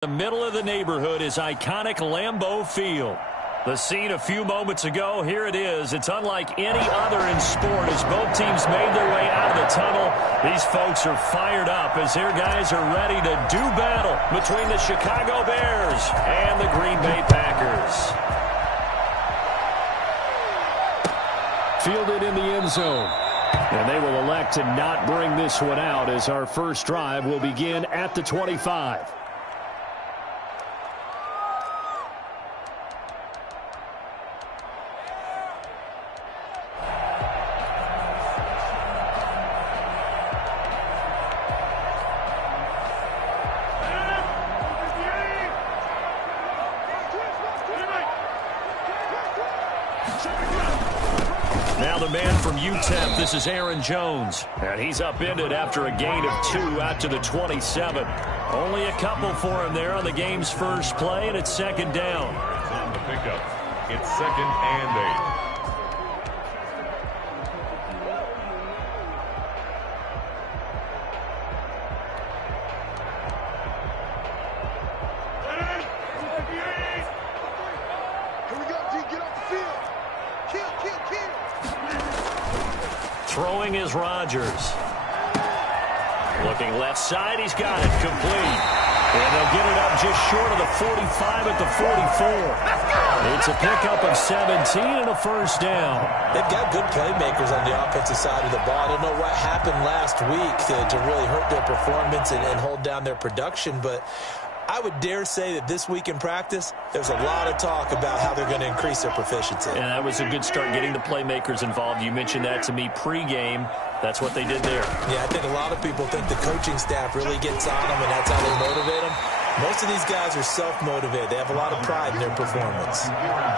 The middle of the neighborhood is iconic Lambeau Field. The scene a few moments ago, here it is. It's unlike any other in sport as both teams made their way out of the tunnel. These folks are fired up as their guys are ready to do battle between the Chicago Bears and the Green Bay Packers. Fielded in the end zone. And they will elect to not bring this one out as our first drive will begin at the 25. Now the man from UTEP, this is Aaron Jones. And he's upended after a gain of 2 out to the 27. Only a couple for him there on the game's first play, and it's second down. On the pickup, it's 2nd and 8. Throwing is Rodgers. Looking left side, he's got it, complete. And they'll get it up just short of the 45 at the 44. It's a pickup of 17 and a first down. They've got good playmakers on the offensive side of the ball. I don't know what happened last week to really hurt their performance and hold down their production, but I would dare say that this week in practice, there's a lot of talk about how they're going to increase their proficiency. And that was a good start getting the playmakers involved. You mentioned that to me pregame. That's what they did there. Yeah, I think a lot of people think the coaching staff really gets on them, and that's how they motivate them. Most of these guys are self-motivated. They have a lot of pride in their performance.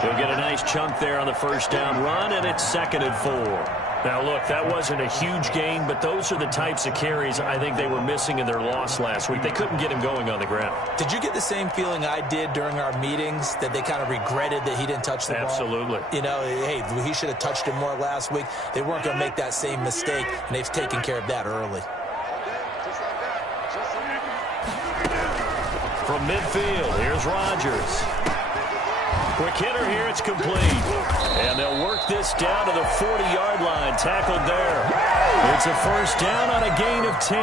They'll get a nice chunk there on the first down run, and it's 2nd and 4. Now, look, that wasn't a huge gain, but those are the types of carries I think they were missing in their loss last week. They couldn't get him going on the ground. Did you get the same feeling I did during our meetings, that they kind of regretted that he didn't touch the ball? Absolutely. You know, hey, he should have touched it more last week. They weren't going to make that same mistake, and they've taken care of that early. From midfield, here's Rodgers. Quick hitter here, it's complete. And they'll work this down to the 40-yard line, tackled there. It's a first down on a gain of 10.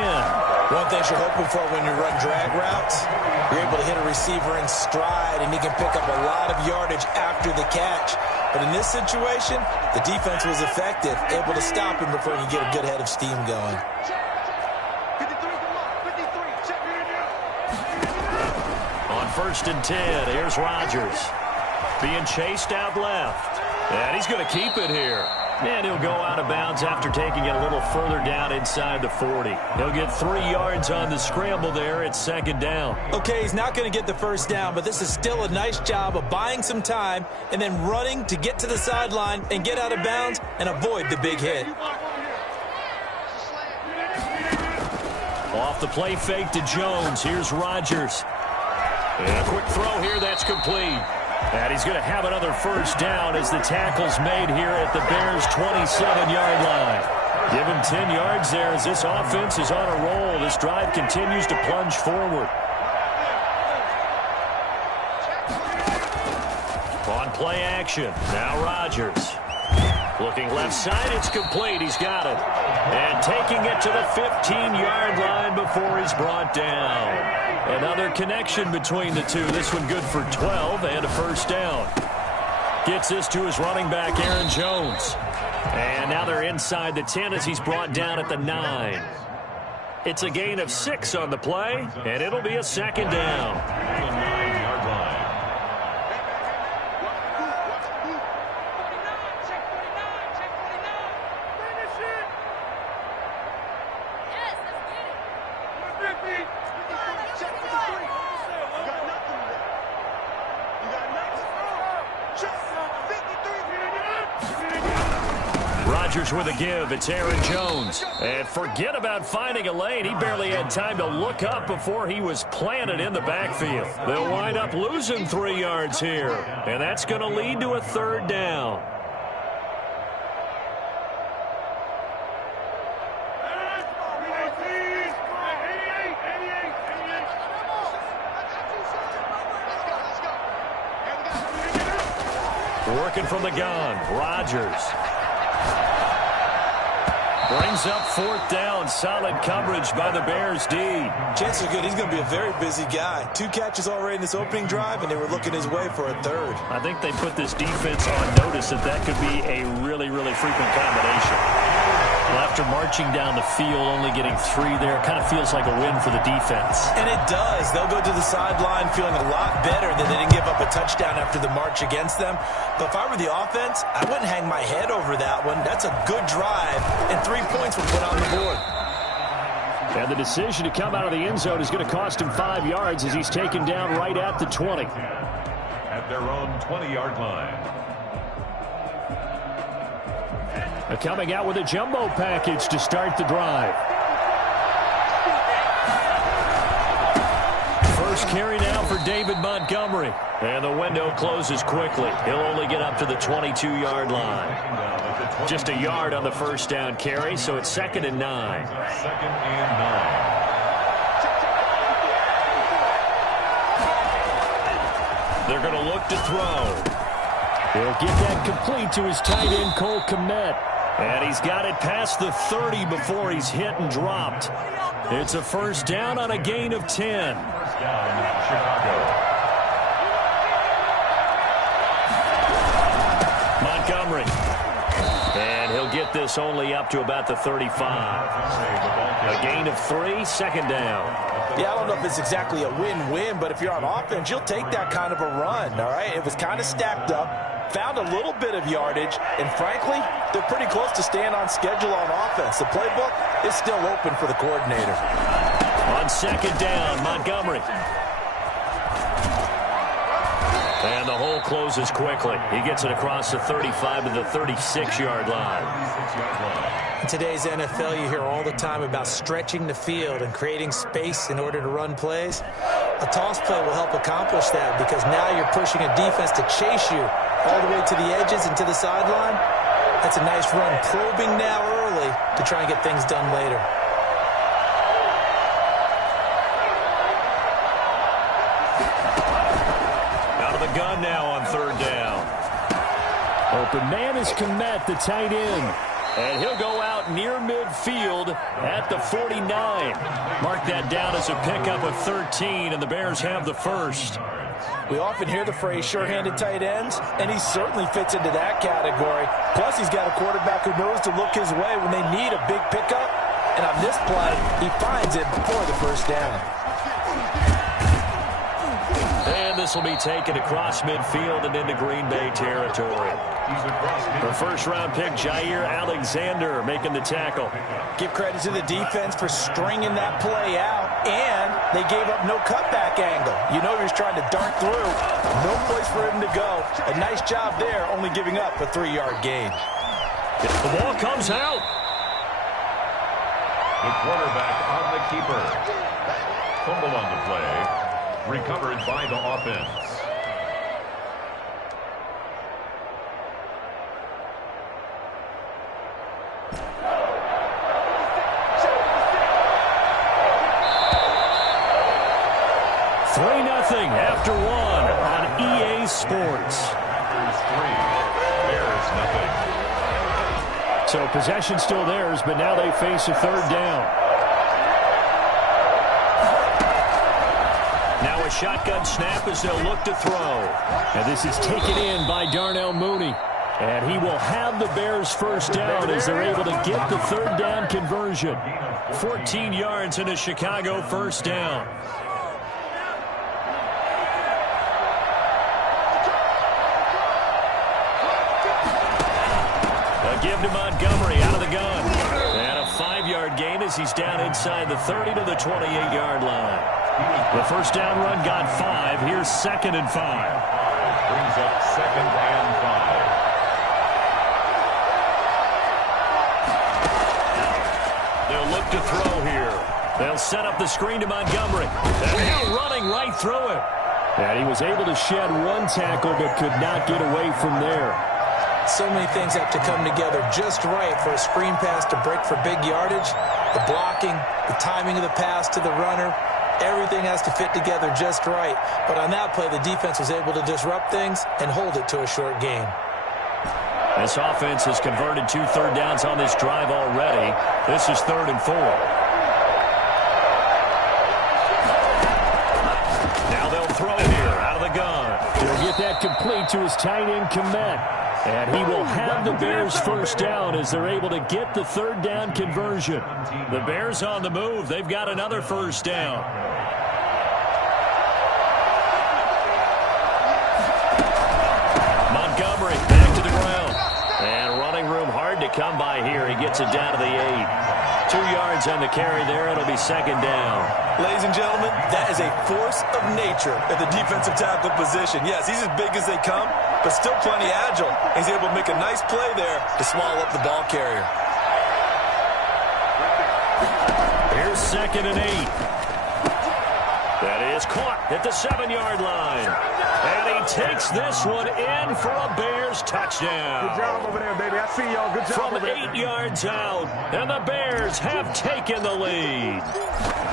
One thing you're hoping for when you run drag routes, you're able to hit a receiver in stride, and he can pick up a lot of yardage after the catch. But in this situation, the defense was effective, able to stop him before he can get a good head of steam going. On 1st and 10, here's Rodgers. Being chased out left. And he's going to keep it here. And he'll go out of bounds after taking it a little further down inside the 40. He'll get 3 yards on the scramble there. It's 2nd down. Okay, he's not going to get the first down, but this is still a nice job of buying some time and then running to get to the sideline and get out of bounds and avoid the big hit. Off the play fake to Jones. Here's Rodgers. And a quick throw here. That's complete. And he's going to have another first down as the tackle's made here at the Bears' 27-yard line. Give him 10 yards there as this offense is on a roll. This drive continues to plunge forward. On play action, now Rodgers. Looking left side, it's complete. He's got it. And taking it to the 15-yard line before he's brought down. Another connection between the two. This one good for 12 and a first down. Gets this to his running back, Aaron Jones. And now they're inside the 10 as he's brought down at the 9. It's a gain of 6 on the play, and it'll be a 2nd down. The 9-yard line. Rodgers with a give. It's Aaron Jones. And forget about finding a lane. He barely had time to look up before he was planted in the backfield. They'll wind up losing 3 yards here. And that's going to lead to a 3rd down. Working from the gun, Rodgers. Brings up 4th down. Solid coverage by the Bears D. Chances are good he's going to be a very busy guy. 2 catches already in this opening drive, and they were looking his way for a 3rd. I think they put this defense on notice that could be a really, really frequent combination. Well, after marching down the field, only getting 3 there, kind of feels like a win for the defense. And it does. They'll go to the sideline feeling a lot better that they didn't give up a touchdown after the march against them. But if I were the offense, I wouldn't hang my head over that one. That's a good drive, and 3 points were put on the board. And the decision to come out of the end zone is going to cost him 5 yards as he's taken down right at the 20. At their own 20-yard line. Coming out with a jumbo package to start the drive. First carry now for David Montgomery. And the window closes quickly. He'll only get up to the 22-yard line. Just a yard on the first down carry, so it's 2nd and 9. 2nd and 9. They're going to look to throw. He'll get that complete to his tight end, Cole Kmet. And he's got it past the 30 before he's hit and dropped. It's a first down on a gain of 10. First down, Chicago. Montgomery. And he'll get this only up to about the 35. A gain of 3, 2nd down. Yeah, I don't know if it's exactly a win-win, but if you're on offense, you'll take that kind of a run, all right? It was kind of stacked up, found a little bit of yardage, and frankly, they're pretty close to staying on schedule on offense. The playbook is still open for the coordinator. On 2nd down, Montgomery. And the hole closes quickly. He gets it across the 35 to the 36-yard line. In today's NFL, you hear all the time about stretching the field and creating space in order to run plays. A toss play will help accomplish that because now you're pushing a defense to chase you all the way to the edges and to the sideline. That's a nice run, probing now early to try and get things done later. Out of the gun now on 3rd down. Open man is Kmet, the tight end. And he'll go out near midfield at the 49. Mark that down as a pickup of 13, and the Bears have the first. We often hear the phrase sure-handed tight ends, and he certainly fits into that category. Plus, he's got a quarterback who knows to look his way when they need a big pickup. And on this play, he finds it for the first down. And this will be taken across midfield and into Green Bay territory. The first-round pick, Jair Alexander, making the tackle. Give credit to the defense for stringing that play out, and they gave up no cutback angle. You know he was trying to dart through. No place for him to go. A nice job there, only giving up a 3-yard gain. The ball comes out. The quarterback on the keeper. Fumble on the play. Recovered by the offense. Nothing after 1 on EA Sports. Bears nothing. So possession still theirs, but now they face a 3rd down. Now a shotgun snap as they'll look to throw. And this is taken in by Darnell Mooney. And he will have the Bears first down as they're able to get the 3rd down conversion. 14 yards in a Chicago first down. Give to Montgomery out of the gun. And a 5-yard gain as he's down inside the 30 to the 28-yard line. The first down run got 5. Here's 2nd and 5. Brings up 2nd and 5. They'll look to throw here. They'll set up the screen to Montgomery. And now running right through it. And he was able to shed 1 tackle but could not get away from there. So many things have to come together just right for a screen pass to break for big yardage. The blocking, the timing of the pass to the runner, Everything has to fit together just right. But on that play, the defense was able to disrupt things and hold it to a short game. This offense has converted 2 third downs on this drive already. This is 3rd and 4. Now they'll throw here out of the gun. He'll get that complete to his tight end Komet. And he will have the Bears first down as they're able to get the 3rd down conversion. The Bears on the move. They've got another first down. Montgomery back to the ground. And running room hard to come by here. He gets it down to the 8. 2 yards on the carry there. It'll be 2nd down. Ladies and gentlemen, that is a force of nature at the defensive tackle position. Yes, he's as big as they come, but still plenty agile. He's able to make a nice play there to swallow up the ball carrier. Here's 2nd and 8. That is caught at the 7-yard line. And he takes this one in for a Bears touchdown. Good job over there, baby. I see y'all. Good job From 8 yards out, and the Bears have taken the lead.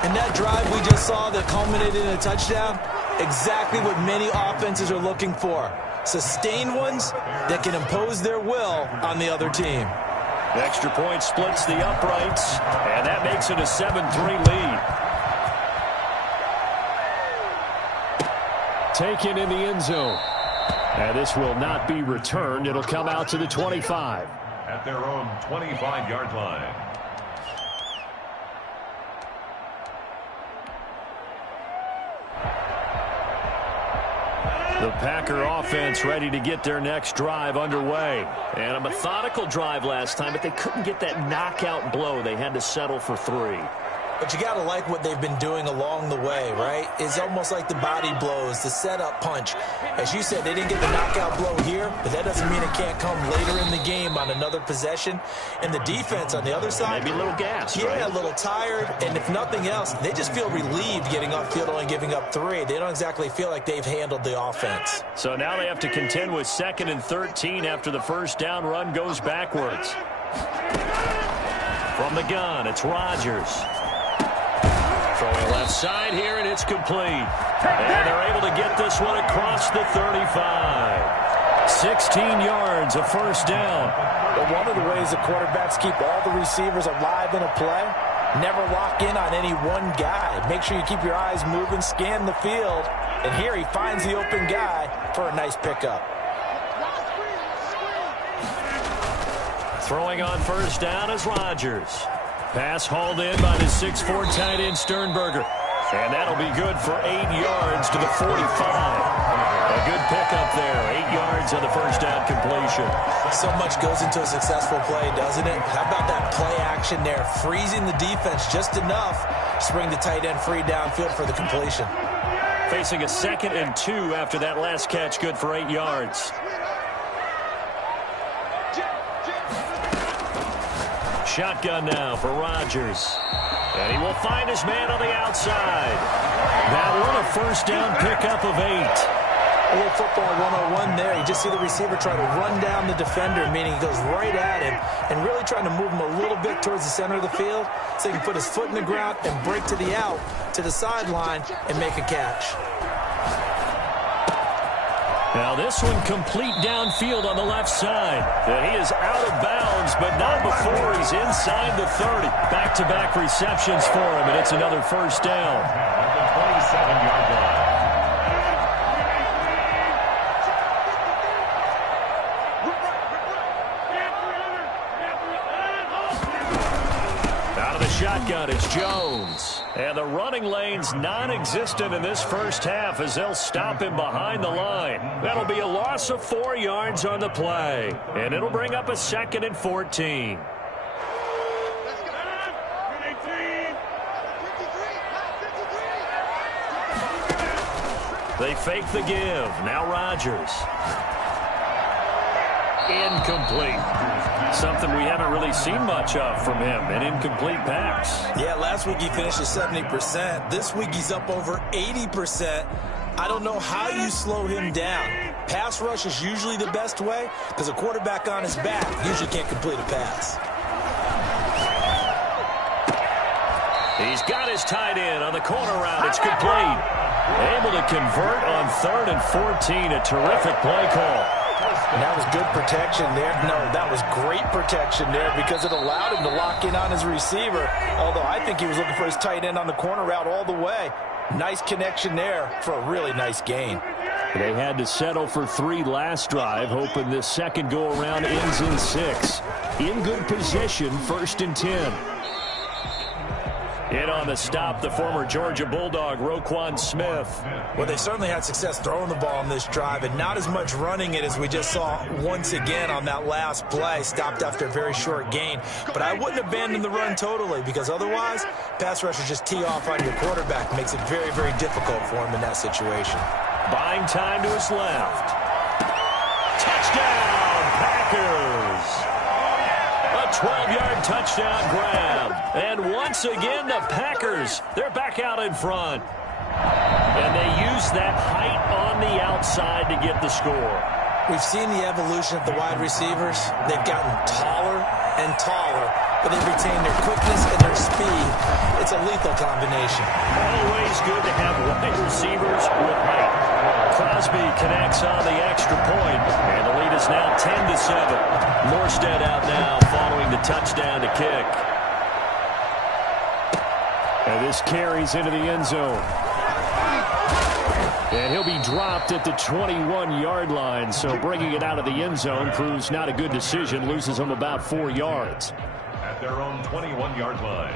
And that drive we just saw that culminated in a touchdown, exactly what many offenses are looking for. Sustained ones that can impose their will on the other team. The extra point splits the uprights, and that makes it a 7-3 lead. Taken in the end zone. And this will not be returned. It'll come out to the 25. At their own 25-yard line. The Packer offense ready to get their next drive underway. And a methodical drive last time, but they couldn't get that knockout blow. They had to settle for 3. But you got to like what they've been doing along the way, right? It's almost like the body blows, the setup punch. As you said, they didn't get the knockout blow here, but that doesn't mean it can't come later in the game on another possession. And the defense on the other side, maybe a little gas, yeah, right? a little tired. And if nothing else, they just feel relieved getting upfield only giving up 3. They don't exactly feel like they've handled the offense. So now they have to contend with 2nd and 13 after the first down run goes backwards. From the gun, it's Rodgers. Throwing left side here, and it's complete. And they're able to get this one across the 35. 16 yards, a first down. But one of the ways the quarterbacks keep all the receivers alive in a play, never lock in on any one guy. Make sure you keep your eyes moving, scan the field. And here he finds the open guy for a nice pickup. Throwing on first down is Rodgers. Pass hauled in by the 6'4" tight end Sternberger. And that'll be good for 8 yards to the 45. A good pickup there. 8 yards on the first down completion. So much goes into a successful play, doesn't it? How about that play action there? Freezing the defense just enough to bring the tight end free downfield for the completion. Facing a 2nd and 2 after that last catch, good for 8 yards. Shotgun now for Rodgers. And he will find his man on the outside. That one a first down pickup of 8. A little football 101 there. You just see the receiver try to run down the defender, meaning he goes right at him and really trying to move him a little bit towards the center of the field so he can put his foot in the ground and break to the out, to the sideline, and make a catch. Now this one complete downfield on the left side. And he is out of bounds, but not before he's inside the 30. Back-to-back receptions for him, and it's another first down. At the 27-yard line. Out of the shotgun, it's Jones. And the running lane's non-existent in this first half as they'll stop him behind the line. That'll be a loss of 4 yards on the play. And it'll bring up a 2nd and 14. They fake the give. Now Rodgers. Incomplete. Something we haven't really seen much of from him, an incomplete pass. Yeah, last week he finished at 70%. This week he's up over 80%. I don't know how you slow him down. Pass rush is usually the best way because a quarterback on his back usually can't complete a pass. He's got his tight end on the corner route. It's complete. Able to convert on 3rd and 14. A terrific play call. And that was good protection there. No, that was great protection there because it allowed him to lock in on his receiver. Although I think he was looking for his tight end on the corner route all the way. Nice connection there for a really nice gain. They had to settle for 3 last drive, hoping this second go-around ends in 6. In good position, 1st and 10. In on the stop, the former Georgia Bulldog, Roquan Smith. Well, they certainly had success throwing the ball on this drive, and not as much running it as we just saw once again on that last play. Stopped after a very short gain. But I wouldn't abandon the run totally, because otherwise, pass rushers just tee off on your quarterback. Makes it very, very difficult for him in that situation. Buying time to his left. Touchdown, Packers! A 12-yard touchdown grab. And once again, the Packers, they're back out in front. And they use that height on the outside to get the score. We've seen the evolution of the wide receivers. They've gotten taller and taller, but they've retained their quickness and their speed. It's a lethal combination. Always good to have wide receivers with height. Crosby connects on the extra point, and the lead is now 10-7. Morstead out now following the touchdown to kick. And this carries into the end zone. And he'll be dropped at the 21-yard line, so bringing it out of the end zone proves not a good decision, loses him about 4 yards. At their own 21-yard line.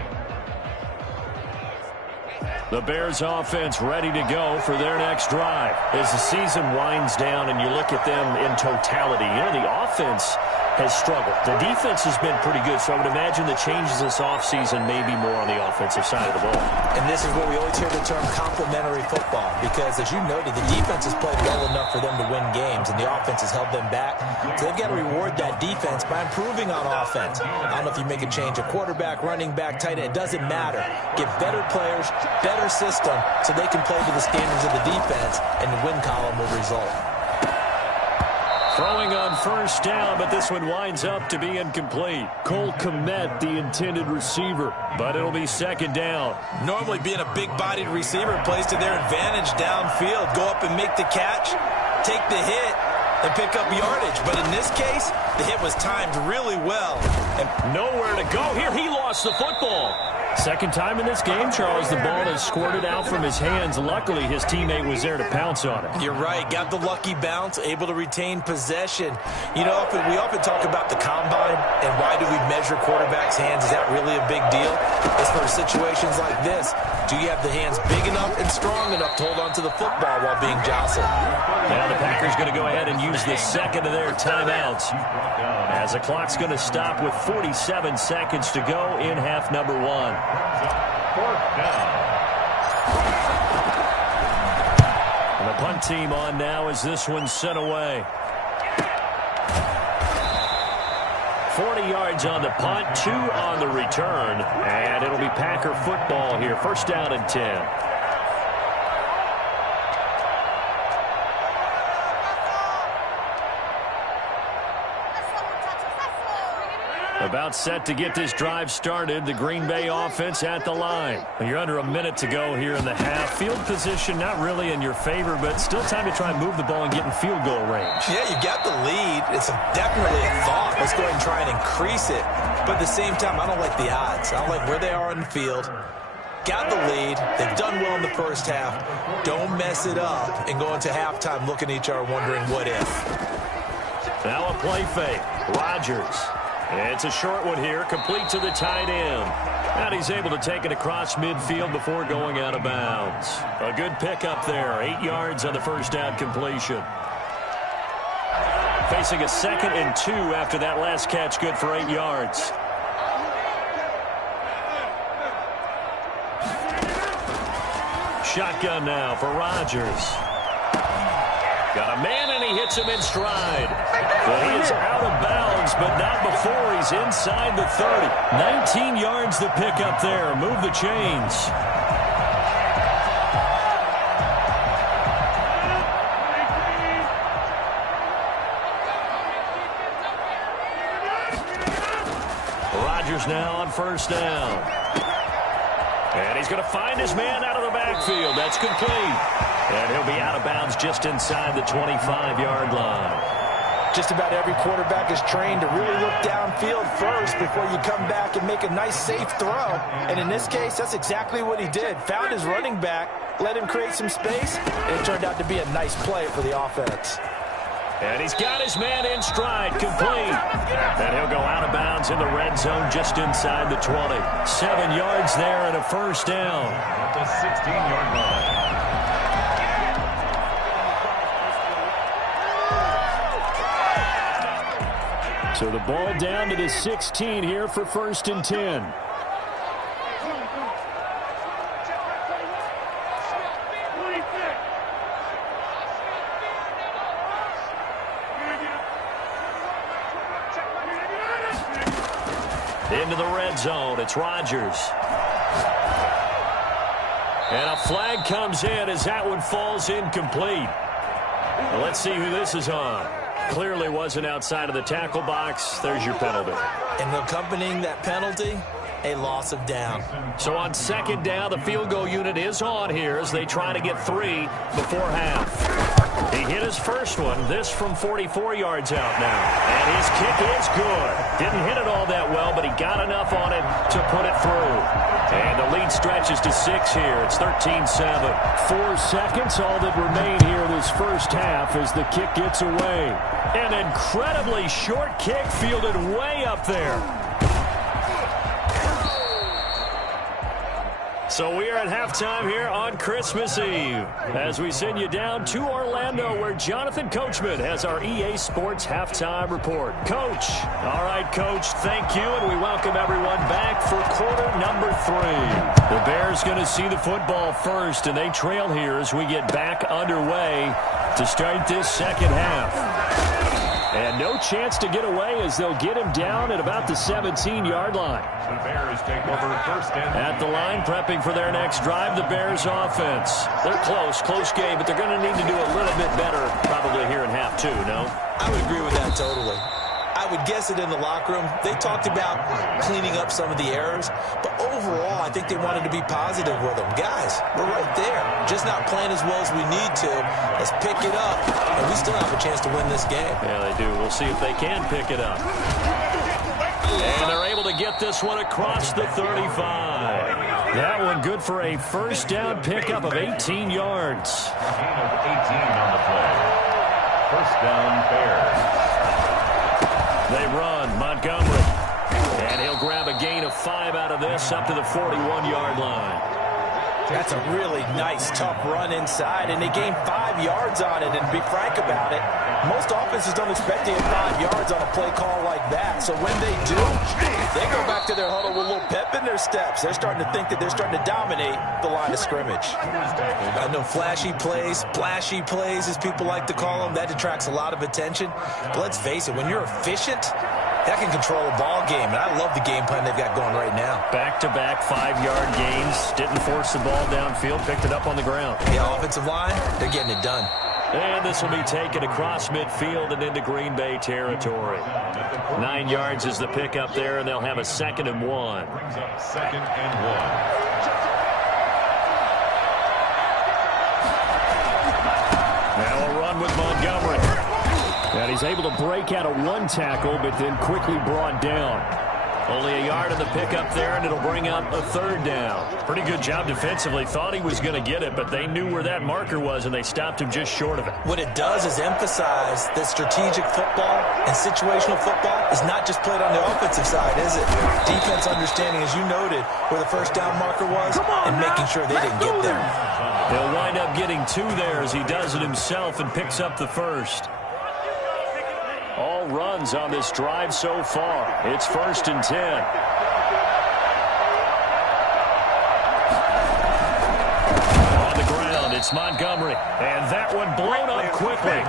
The Bears offense ready to go for their next drive. As the season winds down and you look at them in totality, you know, the offense has struggled. The defense has been pretty good, so I would imagine the changes this offseason may be more on the offensive side of the ball. And this is where we always hear the term complementary football, because as you noted, the defense has played well enough for them to win games, and the offense has held them back. So they've got to reward that defense by improving on offense. I don't know if you make a change, a quarterback, running back, tight end, it doesn't matter. Get better players, better system, so they can play to the standards of the defense, and the win column will result. Throwing on first down, but this one winds up to be incomplete. Cole Kmet, the intended receiver, but it'll be second down. Normally being a big-bodied receiver plays to their advantage downfield. Go up and make the catch, take the hit, and pick up yardage. But in this case, the hit was timed really well. And nowhere to go here. He lost the football. Second time in this game, Charles, the ball has squirted out from his hands. Luckily, his teammate was there to pounce on it. You're right. Got the lucky bounce, able to retain possession. You know, we often talk about the combine and why do we measure quarterbacks' hands. Is that really a big deal? It's for situations like this. Do you have the hands big enough and strong enough to hold on to the football while being jostled? Now the Packers going to go ahead and use the second of their timeouts, as the clock's going to stop with 47 seconds to go in half number 1. Fourth down. And the punt team on now as this one's sent away. 40 yards on the punt, 2 on the return, and it'll be Packer football here. First down and 10. About set to get this drive started. The Green Bay offense at the line. You're under a minute to go here in the half. Field position not really in your favor, but still time to try and move the ball and get in field goal range. Yeah, you got the lead. It's definitely a thought. Let's go ahead and try and increase it. But at the same time, I don't like the odds. I don't like where they are on the field. Got the lead. They've done well in the first half. Don't mess it up and go into halftime looking at each other wondering what if. Now a play fake. Rodgers. It's a short one here, complete to the tight end. And he's able to take it across midfield before going out of bounds. A good pickup there, 8 yards on the first down completion. Facing a 2nd and 2 after that last catch, good for 8 yards. Shotgun now for Rodgers. Got a man, and he hits him in stride. Well, he is out of bounds, but not before he's inside the 30. 19 yards to pick up there. Move the chains. Rodgers now on first down. And he's going to find his man out of the backfield. That's complete. And he'll be out of bounds just inside the 25-yard line. Just about every quarterback is trained to really look downfield first before you come back and make a nice, safe throw. And in this case, that's exactly what he did. Found his running back, let him create some space, and it turned out to be a nice play for the offense. And he's got his man in stride, complete. And he'll go out of bounds in the red zone just inside the 20. 7 yards there and a first down. At the 16-yard line. So the ball down to the 16 here for 1st and 10. Into the red zone, it's Rodgers. And a flag comes in as that one falls incomplete. Well, let's see who this is on. Clearly wasn't outside of the tackle box. There's your penalty. And accompanying that penalty, a loss of down. So on 2nd down, the field goal unit is on here as they try to get 3 before half. He hit his first one, this from 44 yards out now. And his kick is good. Didn't hit it all that well, but he got enough on it to put it through. And the lead stretches to 6 here. It's 13-7. 4 seconds, all that remain here this first half as the kick gets away. An incredibly short kick fielded way up there. So we are at halftime here on Christmas Eve as we send you down to Orlando where Jonathan Coachman has our EA Sports Halftime Report. Coach. All right, Coach, thank you, and we welcome everyone back for quarter number 3. The Bears going to see the football first, and they trail here as we get back underway to start this second half. And no chance to get away as they'll get him down at about the 17-yard line. The Bears take over 1st and 10. At the line, prepping for their next drive, the Bears offense. They're close game, but they're going to need to do a little bit better probably here in half 2, no? I would agree with that totally. I would guess it in the locker room. They talked about cleaning up some of the errors, but overall, I think they wanted to be positive with them. Guys, we're right there. Just not playing as well as we need to. Let's pick it up, and we still have a chance to win this game. Yeah, they do. We'll see if they can pick it up. And they're able to get this one across the 35. That one good for a first down pickup of 18 yards. A gain of 18 on the play. 1st down, Bears. They run, Montgomery. And he'll grab a gain of 5 out of this up to the 41-yard line. That's a really nice, tough run inside, and they gained 5 yards on it. And to be frank about it, most offenses don't expect to get 5 yards on a play call like that. So when they do, they go back to their huddle with a little pep in their steps. They're starting to think that they're starting to dominate the line of scrimmage. I know flashy plays, splashy plays, as people like to call them, that detracts a lot of attention. But let's face it, when you're efficient, that can control a ball game, and I love the game plan they've got going right now. Back-to-back 5-yard gains. Didn't force the ball downfield. Picked it up on the ground. The offensive line, they're getting it done. And this will be taken across midfield and into Green Bay territory. 9 yards is the pickup there, and they'll have a 2nd and 1. Brings up 2nd and 1. Now a run with Montgomery. And he's able to break out of one tackle, but then quickly brought down. Only a yard of the pickup there, and it'll bring up a 3rd down. Pretty good job defensively. Thought he was going to get it, but they knew where that marker was, and they stopped him just short of it. What it does is emphasize that strategic football and situational football is not just played on the offensive side, is it? Defense understanding, as you noted, where the 1st down marker was and making sure they didn't get there. He'll wind up getting 2 there as he does it himself and picks up the 1st. All runs on this drive so far. It's 1st and 10. On the ground, it's Montgomery. And that one blown up quickly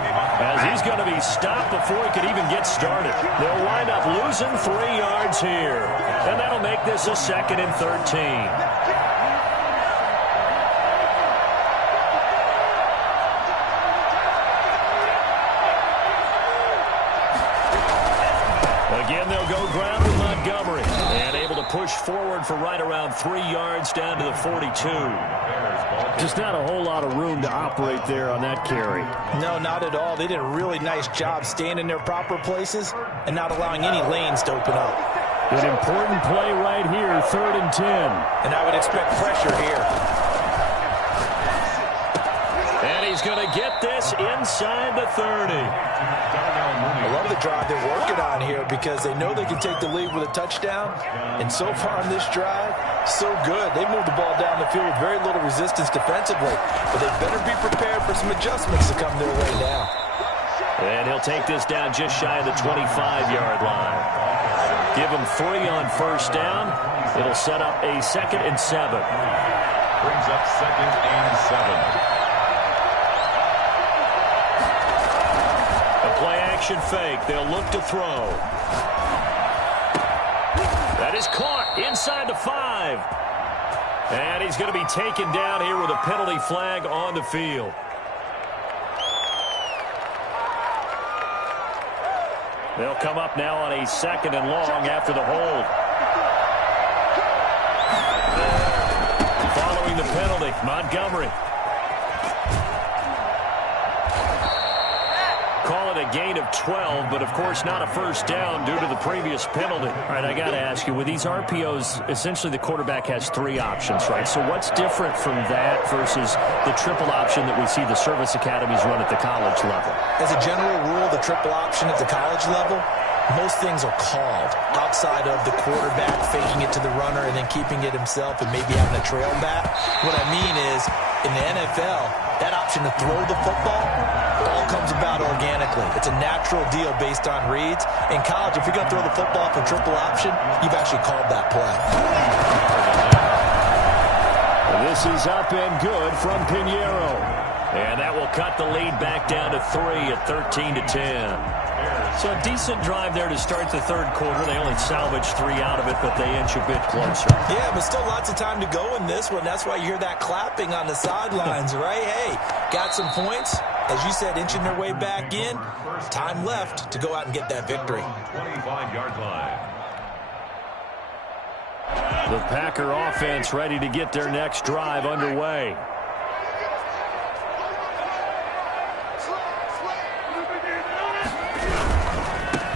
as he's going to be stopped before he could even get started. They'll wind up losing 3 yards here. And that'll make this a 2nd and 13. Again, they'll go ground with Montgomery. And able to push forward for right around 3 yards down to the 42. Just not a whole lot of room to operate there on that carry. No, not at all. They did a really nice job staying in their proper places and not allowing any lanes to open up. An important play right here, 3rd and 10. And I would expect pressure here. And he's going to get this inside the 30. I love the drive they're working on here because they know they can take the lead with a touchdown. And so far on this drive, so good. They moved the ball down the field with very little resistance defensively. But they better be prepared for some adjustments to come their way now. And he'll take this down just shy of the 25-yard line. Give him 3 on 1st down. It'll set up a 2nd and 7. Brings up 2nd and 7. Play-action fake. They'll look to throw. That is caught inside the 5. And he's going to be taken down here with a penalty flag on the field. They'll come up now on a 2nd and long after the hold. Following the penalty, Montgomery. Call it a gain of 12, but of course not a 1st down due to the previous penalty. All right, I got to ask you, with these RPOs, essentially the quarterback has 3 options, right? So what's different from that versus the triple option that we see the service academies run at the college level? As a general rule, the triple option at the college level, most things are called outside of the quarterback faking it to the runner and then keeping it himself and maybe having a trail back. What I mean is, in the NFL, that option to throw the football all comes about organically. It's a natural deal based on reads. In college, if you're going to throw the football for triple option, you've actually called that play. This is up and good from Pinheiro. And that will cut the lead back down to 3 at 13-10. So a decent drive there to start the 3rd quarter. They only salvaged 3 out of it, but they inch a bit closer. Yeah, but still lots of time to go in this one. That's why you hear that clapping on the sidelines, right? Hey, got some points. As you said, inching their way back in. Time left to go out and get that victory. 25-yard line. The Packer offense ready to get their next drive underway.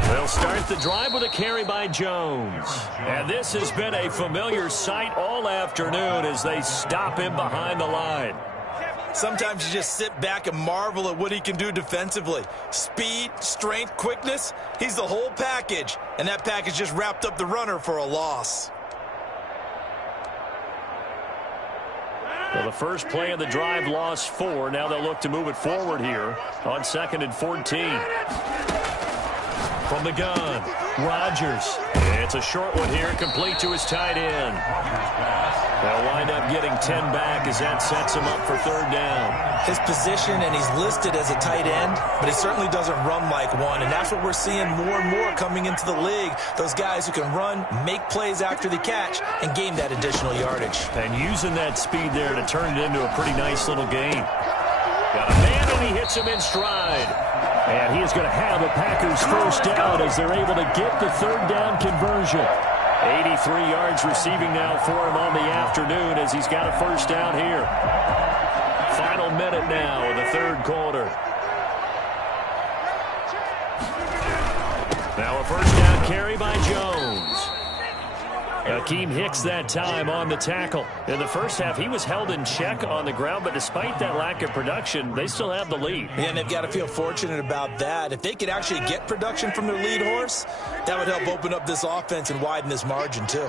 They'll start the drive with a carry by Jones. And this has been a familiar sight all afternoon as they stop him behind the line. Sometimes you just sit back and marvel at what he can do defensively. Speed, strength, quickness, he's the whole package. And that package just wrapped up the runner for a loss. Well, the first play of the drive lost 4. Now they'll look to move it forward here on 2nd and 14. From the gun, Rodgers. It's a short one here, complete to his tight end. They'll wind up getting 10 back as that sets him up for 3rd down. His position, and he's listed as a tight end, but he certainly doesn't run like one, and that's what we're seeing more and more coming into the league. Those guys who can run, make plays after the catch, and gain that additional yardage. And using that speed there to turn it into a pretty nice little game. Got a man, and he hits him in stride. And he is going to have a Packers 1st down as they're able to get the 3rd down conversion. 83 yards receiving now for him on the afternoon as he's got a 1st down here. Final minute now in the 3rd quarter. Now a 1st down carry by Jones. Akeem Hicks that time on the tackle. In the first half, he was held in check on the ground, but despite that lack of production, they still have the lead. Yeah, and they've got to feel fortunate about that. If they could actually get production from their lead horse, that would help open up this offense and widen this margin, too.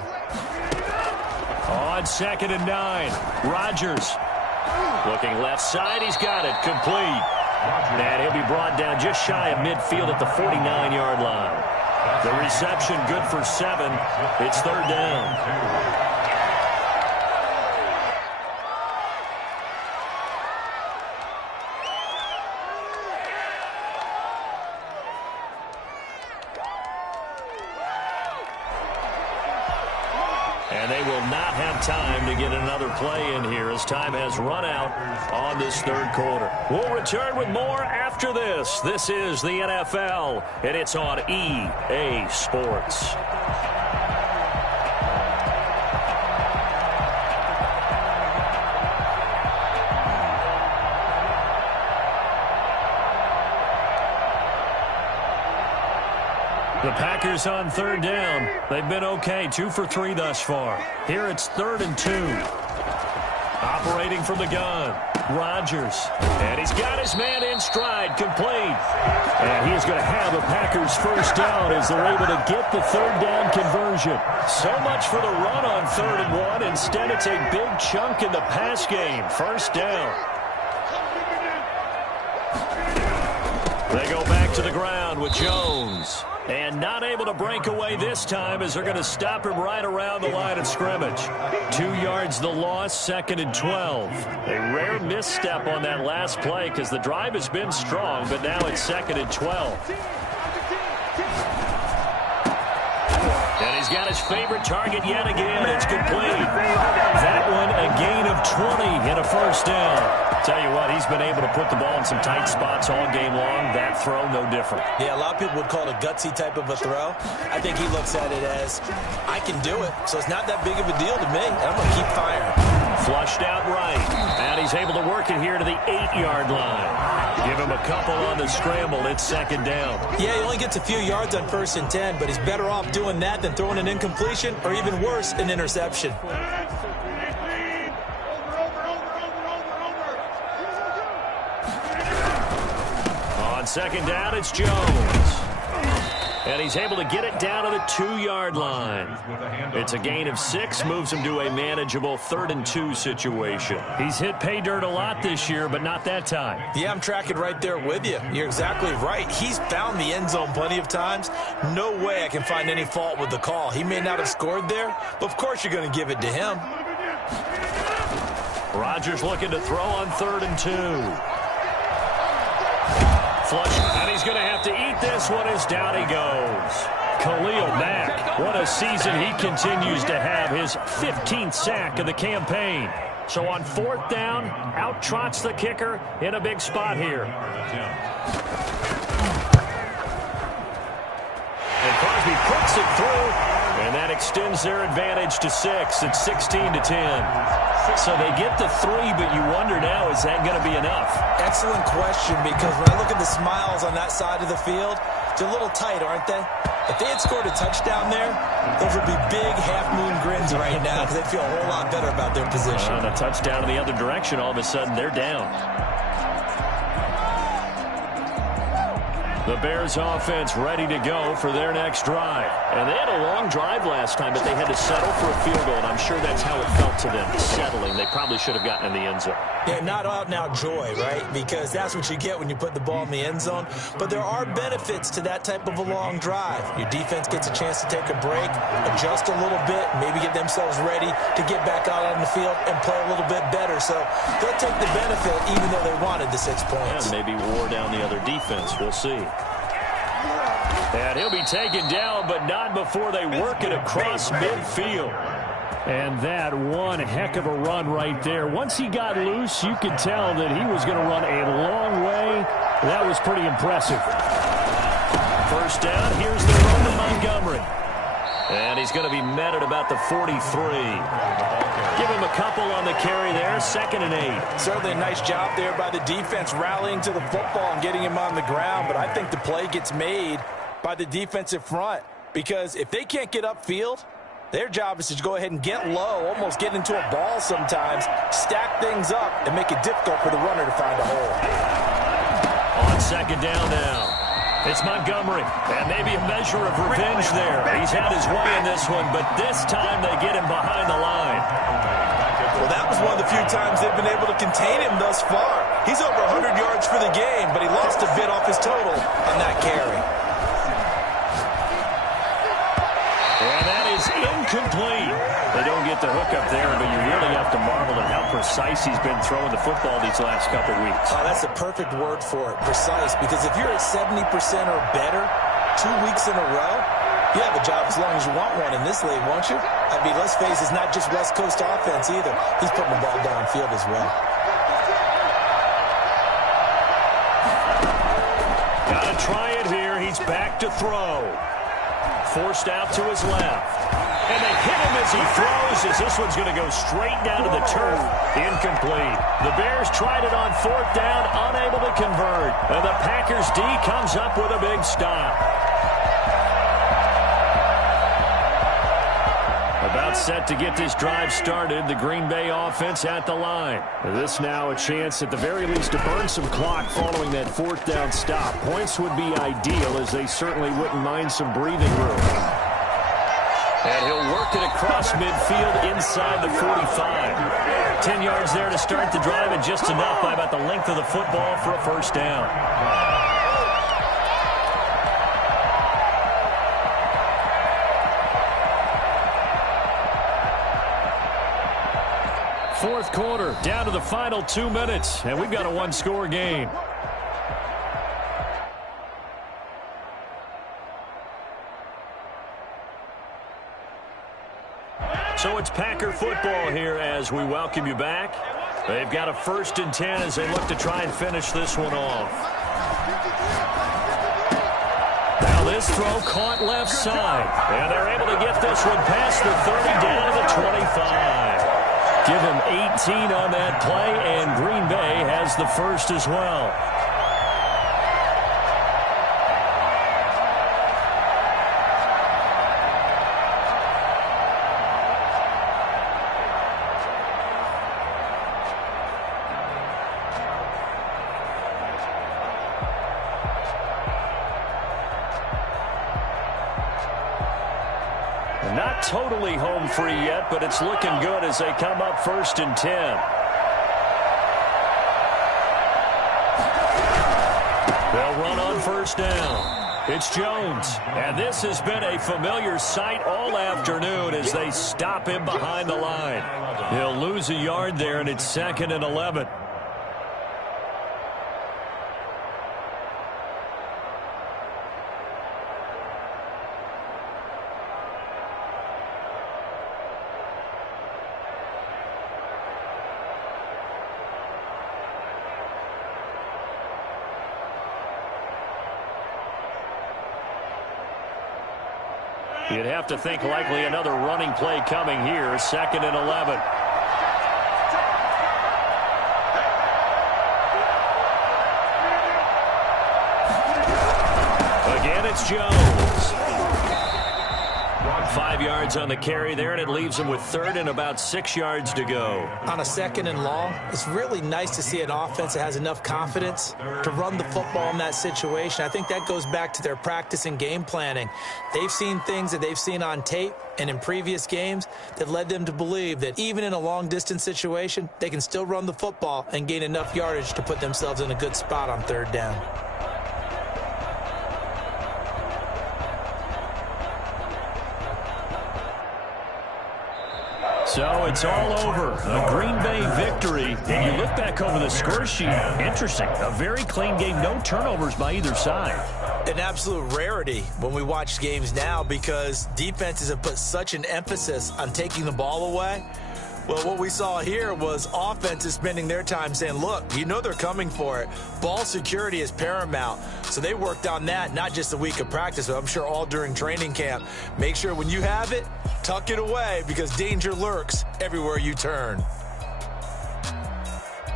On 2nd and 9, Rodgers. Looking left side, he's got it, complete. And he'll be brought down just shy of midfield at the 49-yard line. The reception good for 7. It's 3rd down. And they will not have time to get another play in here as time has run out on this 3rd quarter. We'll return with more after this. This is the NFL, and it's on EA Sports. The Packers on third down. They've been okay, 2 for 3 thus far. Here it's 3rd and 2. Operating from the gun, Rodgers. And he's got his man in stride, complete. And he's going to have a Packers first down as they're able to get the third down conversion. So much for the run on 3rd and 1. Instead, it's a big chunk in the pass game. First down. They go back to the ground with Jones. And not able to break away this time as they're going to stop him right around the line of scrimmage. 2 yards the loss, 2nd and 12. A rare misstep on that last play because the drive has been strong, but now it's 2nd and 12. And he's got his favorite target yet again. It's complete. That one a gain of 20 and a first down. Tell you what, he's been able to put the ball in some tight spots all game long. That throw, no different. Yeah, a lot of people would call it a gutsy type of a throw. I think he looks at it as, I can do it, so it's not that big of a deal to me, and I'm going to keep firing. Flushed out right. And he's able to work it here to the 8-yard line. Give him a couple on the scramble. It's 2nd down. Yeah, he only gets a few yards on 1st and 10, but he's better off doing that than throwing an incompletion or even worse, an interception. On 2nd down, it's Jones. And he's able to get it down to the 2-yard line. It's a gain of 6, moves him to a manageable 3rd and 2 situation. He's hit pay dirt a lot this year, but not that time. Yeah, I'm tracking right there with you. You're exactly right. He's found the end zone plenty of times. No way I can find any fault with the call. He may not have scored there, but of course you're going to give it to him. Rodgers looking to throw on 3rd and 2. Flush, and he's going to have to eat this one as down he goes. Khalil Mack, what a season he continues to have, his 15th sack of the campaign. So on 4th down, out trots the kicker in a big spot here. And Crosby puts it through, and that extends their advantage to 6. It's 16 to 10. So they get the 3, but you wonder now, is that going to be enough? Excellent question, because when I look at the smiles on that side of the field, they're a little tight, aren't they? If they had scored a touchdown there, those would be big half-moon grins right now because they'd feel a whole lot better about their position. On a touchdown in the other direction, all of a sudden they're down. The Bears offense ready to go for their next drive. And they had a long drive last time, but they had to settle for a field goal, and I'm sure that's how it felt to them, settling. They probably should have gotten in the end zone. Yeah, not out-and-out joy, right? Because that's what you get when you put the ball in the end zone. But there are benefits to that type of a long drive. Your defense gets a chance to take a break, adjust a little bit, maybe get themselves ready to get back out on the field and play a little bit better. So they'll take the benefit even though they wanted the 6 points. Yeah, maybe wore down the other defense. We'll see. And he'll be taken down, but not before they work it across midfield. And that one heck of a run right there. Once he got loose, you could tell that he was going to run a long way. That was pretty impressive. First down, here's the run to Montgomery. And he's going to be met at about the 43. Give him a couple on the carry there, 2nd and 8. Certainly a nice job there by the defense rallying to the football and getting him on the ground, but I think the play gets made by the defensive front because if they can't get upfield, their job is to go ahead and get low, almost get into a ball sometimes, stack things up, and make it difficult for the runner to find a hole. On 2nd down now. It's Montgomery, and maybe a measure of revenge there. He's had his way in this one, but this time they get him behind the line. Well, that was one of the few times they've been able to contain him thus far. He's over 100 yards for the game, but he lost a bit off his total on that carry. And that is incomplete. They don't get the hook up there, but you really have to marvel at how precise he's been throwing the football these last couple weeks. Oh, that's a perfect word for it, precise, because if you're at 70% or better 2 weeks in a row, you have a job as long as you want one in this league, won't you? I mean, let's face it, it's not just West Coast offense either. He's putting the ball downfield as well. Got to try it here. He's back to throw. Forced out to his left. And they hit him as he throws, as this one's going to go straight down to the turf. Incomplete. The Bears tried it on 4th down, unable to convert. And the Packers D comes up with a big stop. It's set to get this drive started. The Green Bay offense at the line. This now a chance at the very least to burn some clock following that fourth down stop. Points would be ideal, as they certainly wouldn't mind some breathing room. And he'll work it across midfield inside the 45. 10 yards there to start the drive, and just enough by about the length of the football for a first down. Fourth quarter, down to the final 2 minutes, and we've got a one-score game. So it's Packer football here as we welcome you back. They've got a 1st and 10 as they look to try and finish this one off. Now this throw caught left side, and they're able to get this one past the 30 down to the 25. Give him 18 on that play, and Green Bay has the first as well. Not totally home free yet, but it's looking good as they come up 1st and 10. They'll run on 1st down. It's Jones, and this has been a familiar sight all afternoon as they stop him behind the line. He'll lose a yard there, and it's 2nd and 11. You'd have to think likely another running play coming here. 2nd and 11. Again, it's Jones. 5 yards on the carry there, and it leaves him with 3rd and about 6 yards to go. On a 2nd and long, it's really nice to see an offense that has enough confidence to run the football in that situation. I think that goes back to their practice and game planning. They've seen things that they've seen on tape and in previous games that led them to believe that even in a long-distance situation, they can still run the football and gain enough yardage to put themselves in a good spot on 3rd down. So it's all over. A Green Bay victory. And you look back over the score sheet. Interesting. A very clean game. No turnovers by either side. An absolute rarity when we watch games now because defenses have put such an emphasis on taking the ball away. Well, what we saw here was offenses spending their time saying, look, you know they're coming for it. Ball security is paramount. So they worked on that, not just a week of practice, but I'm sure all during training camp. Make sure when you have it, tuck it away because danger lurks everywhere you turn.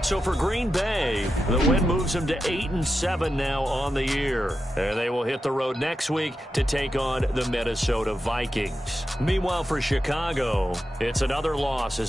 So for Green Bay, the win moves them to 8-7 now on the year. And they will hit the road next week to take on the Minnesota Vikings. Meanwhile, for Chicago, it's another loss as